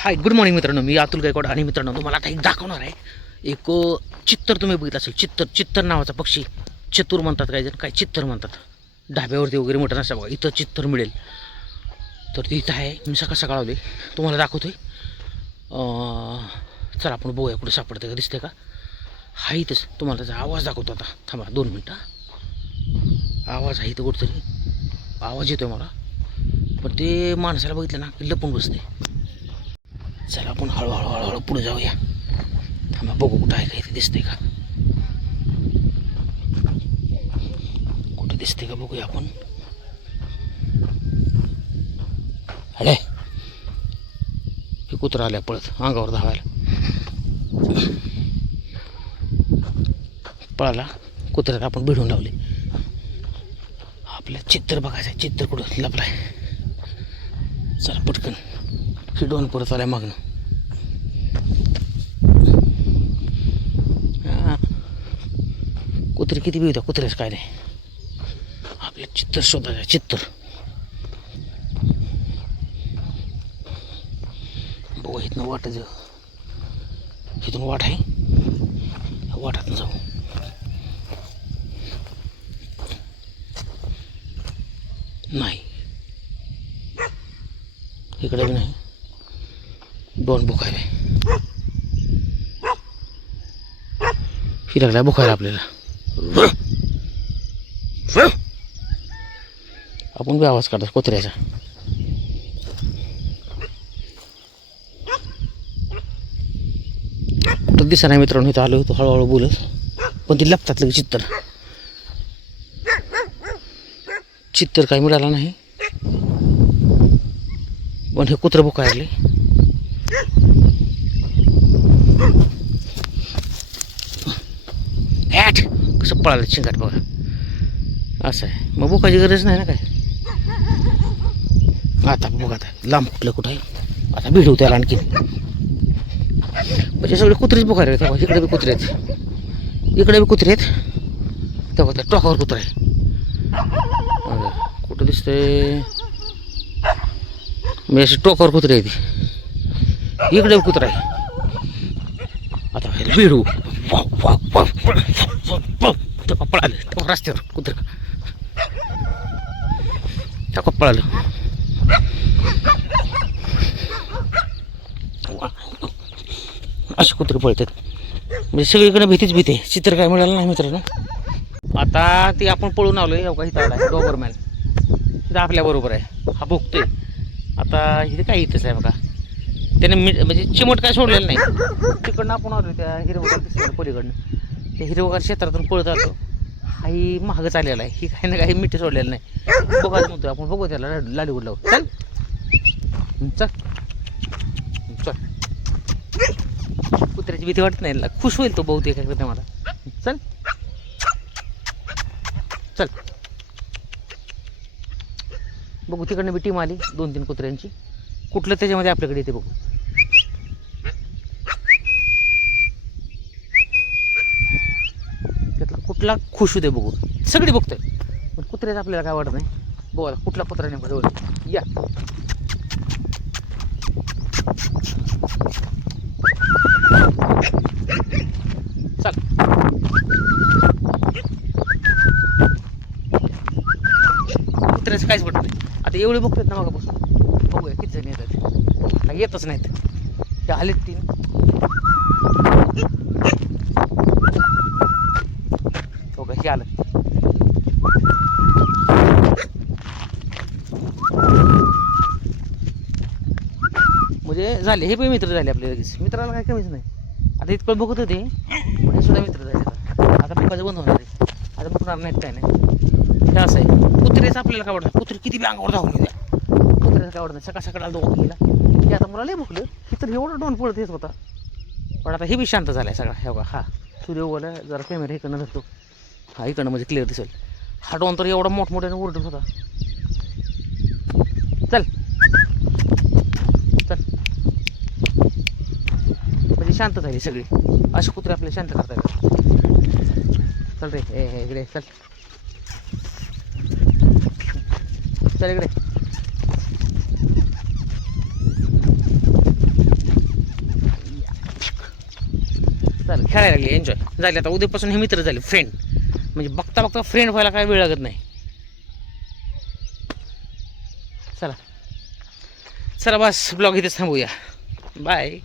Hi good morning मित्रांनो, मी अतुल गायकवाड आणि मित्रांनो तुम्हाला आता एक दाखवणार आहे. एक चित्तर तुम्ही बघितलं असेल, चित्तर नावाचा पक्षी. चतुर म्हणतात काही जण, काय चित्तर म्हणतात. ढाब्यावरती वगैरे मोठं नसतं बघा, इथं चित्तर मिळेल. तर ते इथं आहे. मी सकाळ सकाळ आले, तुम्हाला दाखवतोय. चला आपण बघूया कुठे सापडते का, दिसते का. हा इथंच तुम्हाला त्याचा आवाज दाखवतो. आता थांबा 2 मिनटं. आवाज आहे इथं कुठंतरी, आवाज येतोय मला, पण ते माणसाला बघितलं ना की लपून बसते. चला आपण हळूहळू पुढे जाऊया. थांबा बघू कुठं आहे का, इथे दिसते का, कुठे दिसते का बघूया आपण. अरे हे कुत्रा आल्या पळत अंगावर धावायला. पळाला कुत्र्याला आपण भिडून लावले. आपल्या चित्तर बघायचं आहे, चित्तर कुठं लपलाय. चला पटकन, हिडून परत आलाय मागणं. कुत्रे किती बी होत्या, कुत्र्याच काय नाही. आपल्या चित्तर शोधायचं, चित्तर बघू. इथनं वाटायचं, इथून वाट आहे, वाटातनं जाऊ. नाही इकडे बी नाही. 2 बुखायला ही लागला बुखायला आपल्याला. आपण बी आवाज काढतो कुत्र्याचा. कुठं दिसा नाही मित्रांनो. इथं आलो होतो हळूहळू बोलत, पण ती लपतात लगे चित्तर काही मिळाला नाही. पण हे कुत्रं बुकायले. हॅट कसं पळालं चिंगाट बघा. असं आहे मग बुकाची गरज नाही ना काय. आता बघा आता लांब कुठलं कुठं आहे. आता भिडू त्याला आणखी. म्हणजे सगळे कुत्रेच बुखायला आहेत. इकडे बी कुत्रे आहेत, इकडे बी कुत्रे आहेत. तेव्हा त्या टोकावर कुत्रा आहे. कुठं दिसतंय मी अशी टोकावर कुत्रे आहे. इकडे बी कुत्रा आहे. आता भिडू पळालं रस्त्यावर कुत्र. त्या पळालं. असे कुत्रे पळतात. म्हणजे सगळीकडे भीतीच भीती. चित्र काय मिळालं नाही मित्रांनो. आता ती आपण पळून आलोय. का इथं आला डॉबरमॅन, तिथं आपल्या बरोबर आहे. हा भोगतोय आता. इथे काय इथंच आहे बघा. त्याने म्हणजे चिमट काय सोडलेलं नाही. तिकडनं आपण आलो त्या हिरवगार दिसतं पलीकडनं. त्या हिरवगार क्षेत्रातून पळत आलो. हाही महागच आलेला आहे. ही काही ना काही मिठी सोडलेलं नाही. बघायचं म्हणतो आपण, बघू त्याला लाडीगुड लावू. चल चल चल. कुत्र्याची भीती वाटत नाही, खुश होईल तो बहुतेक मला. चल चल बघू. तिकडनं बी टीम आली 2-3 कुत्र्यांची. कुठलं त्याच्यामध्ये आपल्याकडे येते बघू. त्यातला कुठला खुश होते बघू. सगळी बघतोय पण कुत्र्याचं आपल्याला काय वाटत नाही. बघा कुठला कुत्रा नेमका जवळ. या चल. कुत्र्याचं काहीच वाटत नाही. आता एवढे बघतात ना मागापासून. बघूया किती जण येतात. काही येतच नाहीत. ते आलेत 3. हो का, हे आलं. म्हणजे झाले हे पण मित्र झाले आपले लगेच. मित्राला काय कमीच नाही. आता इतकं बघत होते पण हे सुद्धा मित्र झाले. आता बघायचं बंद होणार आहे. आता बघणार नाहीत काय नाही. हे असं आहे. कुत्रेचं आपल्याला काय वाटतं. कुत्रे किती बी अंगावर धावून द्या, कुत्र्याचं काय वाटत नाही. सकाळ सकाळ आलो गेला की आता मला लय भुकलं. ही तर एवढं डोन पळत येत होता. पण आता हे बी शांत झालाय सगळा. हे बघा हा सूर्य उगवला. जरा कॅमेरा इकडनं धरतो. हा इकडनं म्हणजे क्लिअर दिसेल. हा डोन तर एवढा मोठमोठ्याने ओरडत होता. चल चल. म्हणजे शांत झाली सगळी. असे कुत्रे आपल्याला शांत करता येतात. चल रे हे इकडे चल. चल इकडे. झालं, खेळायला लागले, एन्जॉय झाले. आता उद्यापासून हे मित्र झाले, फ्रेंड. म्हणजे बघता बघता फ्रेंड व्हायला काय वेळ लागत नाही. चला चला बस, ब्लॉग इथेच थांबूया. बाय.